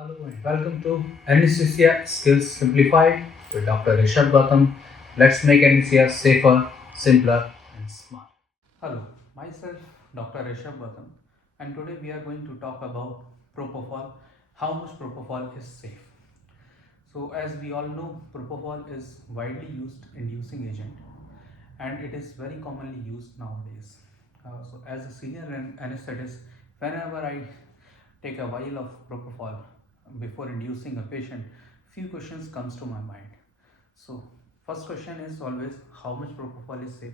Hello and welcome to Anaesthesia Skills Simplified with Dr. Rishabh Gautam. Let's make anesthesia safer, simpler, and smart. Hello, myself Dr. Rishabh Gautam, and today we are going to talk about Propofol, how much Propofol is safe. So, as we all know, Propofol is widely used inducing agent and it is very commonly used nowadays. As a senior anesthetist, whenever I take a vial of Propofol before inducing a patient, few questions comes to my mind. So, first question is always how much Propofol is safe.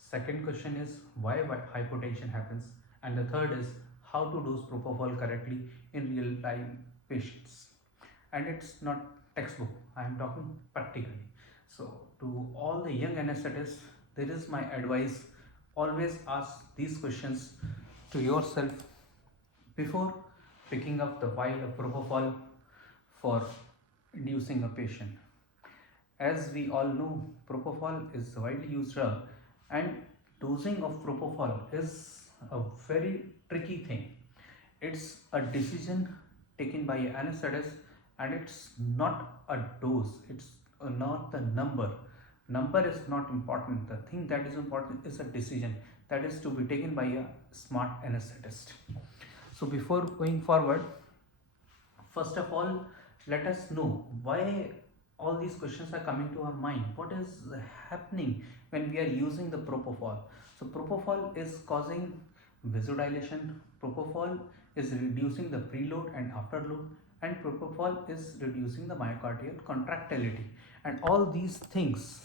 Second question is why hypotension happens, and the third is how to dose Propofol correctly in real time patients. And it's not textbook, I am talking practically. So to all the young anesthetists, there is my advice: always ask these questions to yourself before picking up the vial of propofol for inducing a patient. As we all know, propofol is a widely used drug, and dosing of propofol is a very tricky thing. It's a decision taken by an anesthetist, and it's not a dose, it's not the number. Number is not important. The thing that is important is a decision that is to be taken by a smart anesthetist. So, before going forward, first of all, let us know why all these questions are coming to our mind. What is happening when we are using the propofol? So, propofol is causing vasodilation, propofol is reducing the preload and afterload, and propofol is reducing the myocardial contractility. And all these things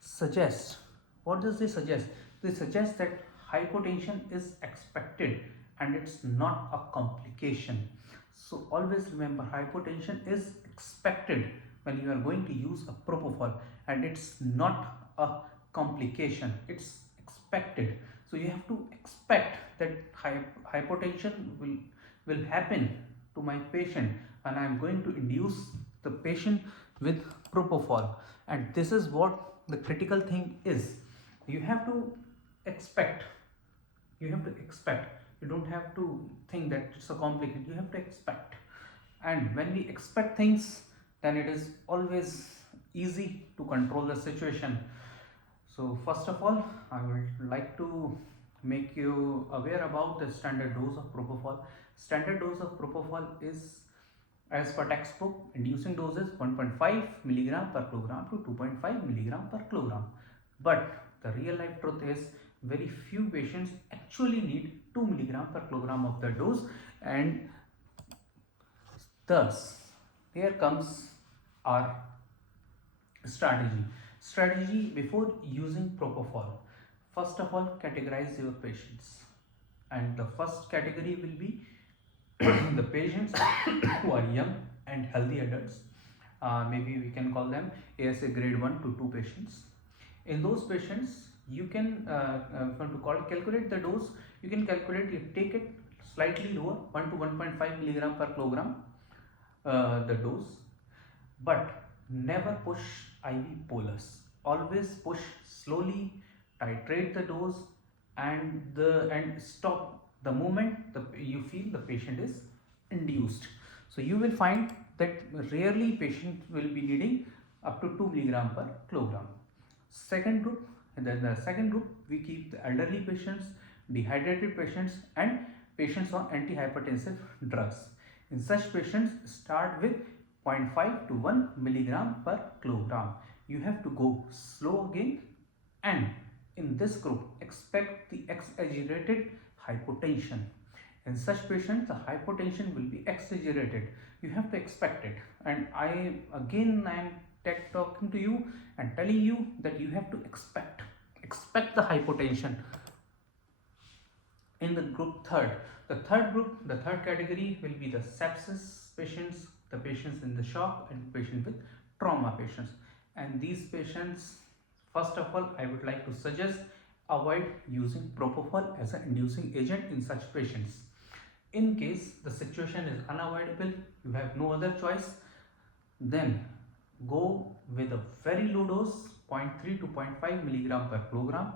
suggest, what does they suggest? They suggest that hypotension is expected and it's not a complication. So always remember, hypotension is expected when you are going to use a propofol, and it's not a complication, it's expected. So you have to expect that hypotension will happen to my patient when I am going to induce the patient with propofol. And this is what the critical thing is. You have to expect, you don't have to think that it's a complicated, you have to expect. And when we expect things, then it is always easy to control the situation. So first of all, I would like to make you aware about the standard dose of propofol. Standard dose of propofol is, as per textbook, inducing dose is 1.5 milligram per kilogram to 2.5 milligram per kilogram. But the real life truth is very few patients actually need 2 milligram per kilogram of the dose, and thus here comes our strategy. Strategy before using propofol. First of all, categorize your patients, and the first category will be the patients who are young and healthy adults. Maybe we can call them ASA grade 1 to 2 patients. In those patients, you can, if you want to calculate the dose, you can calculate, you take it slightly lower, 1 to 1.5 milligram per kilogram, the dose, but never push IV bolus. Always push slowly, titrate the dose, and stop the moment you feel the patient is induced. So you will find that rarely patient will be needing up to 2 milligram per kilogram. Second group, and then the second group, we keep the elderly patients, dehydrated patients, and patients on antihypertensive drugs. In such patients, start with 0.5 to 1 milligram per kilogram. You have to go slow again, and in this group, expect the exaggerated hypotension. In such patients, the hypotension will be exaggerated. You have to expect it. And I am talking to you and telling you that you have to expect the hypotension. In the group third, the third category will be the sepsis patients, the patients in the shock, and patients with trauma patients. And these patients, first of all, I would like to suggest avoid using propofol as an inducing agent in such patients. In case the situation is unavoidable, you have no other choice, then go with a very low dose, 0.3 to 0.5 milligram per kilogram.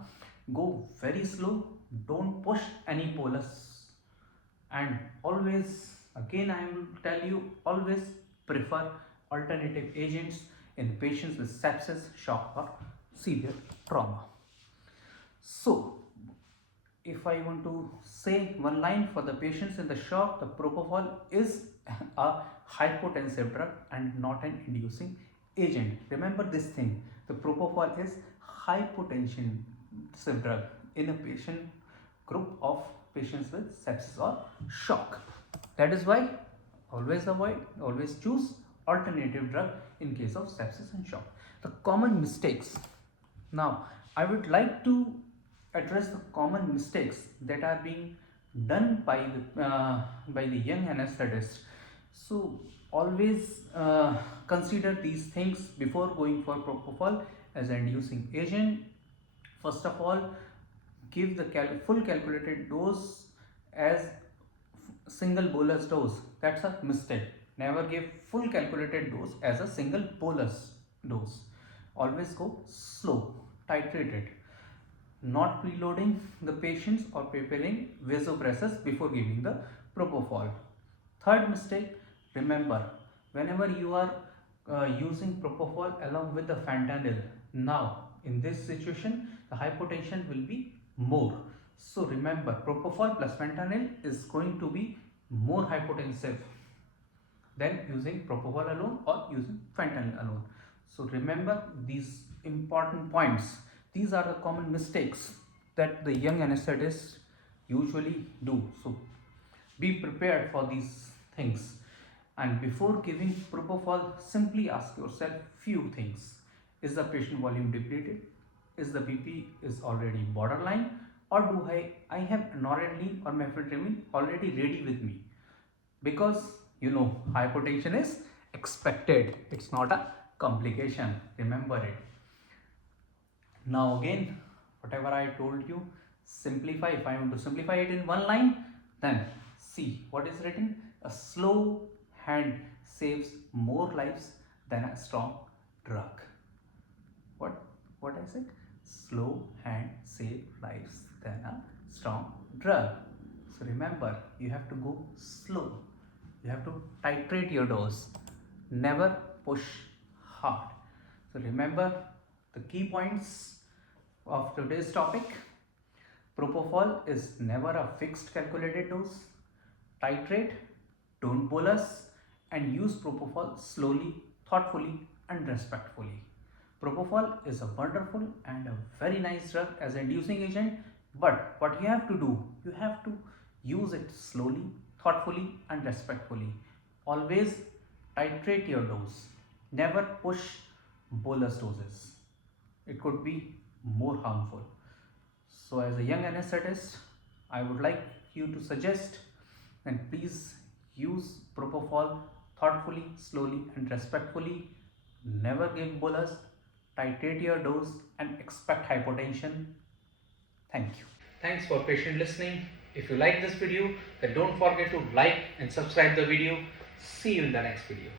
Go very slow, don't push any bolus, and always Again, I will tell you, always prefer alternative agents in patients with sepsis, shock, or severe trauma. So, if I want to say one line for the patients in the shock, the propofol is a hypotensive drug and not an inducing agent. Remember this thing, the propofol is hypotensive drug in a patient group of patients with sepsis or shock. That is why always choose alternative drug in case of sepsis and shock. The common mistakes. Now, I would like to address the common mistakes that are being done by the young anesthetist. So, always consider these things before going for propofol as an inducing agent. First of all, give the full calculated dose as single bolus dose. That's a mistake. Never give full calculated dose as a single bolus dose. Always go slow, titrate it. Not preloading the patients or preparing vasopressors before giving the propofol. Third mistake, remember, whenever you are using propofol along with the fentanyl, now in this situation the hypotension will be more. So remember, propofol plus fentanyl is going to be more hypotensive than using propofol alone or using fentanyl alone. So remember these important points. These are the common mistakes that the young anesthetists usually do. So be prepared for these things. And before giving propofol, simply ask yourself few things. Is the patient volume depleted? Is the BP is already borderline? Or do I have noradrenaline or methyltramine already ready with me? Because hypotension is expected. It's not a complication. Remember it. Now again, whatever I told you, simplify. If I want to simplify it in one line, then see what is written. A slow hand saves more lives than a strong drug. What I said? Slow hand save lives than a strong drug. So remember, you have to go slow. You have to titrate your dose. Never push hard. So remember the key points of today's topic. Propofol is never a fixed calculated dose. Titrate, don't bolus, and use propofol slowly, thoughtfully, and respectfully. Propofol is a wonderful and a very nice drug as an inducing agent, but what you have to do, you have to use it slowly, thoughtfully, and respectfully. Always titrate your dose. Never push bolus doses. It could be more harmful. So as a young anesthetist, I would like you to suggest and please use propofol thoughtfully, slowly, and respectfully. Never give bolus, titrate your dose, and expect hypotension. Thank you. Thanks for patient listening. If you like this video, then don't forget to like and subscribe the video. See you in the next video.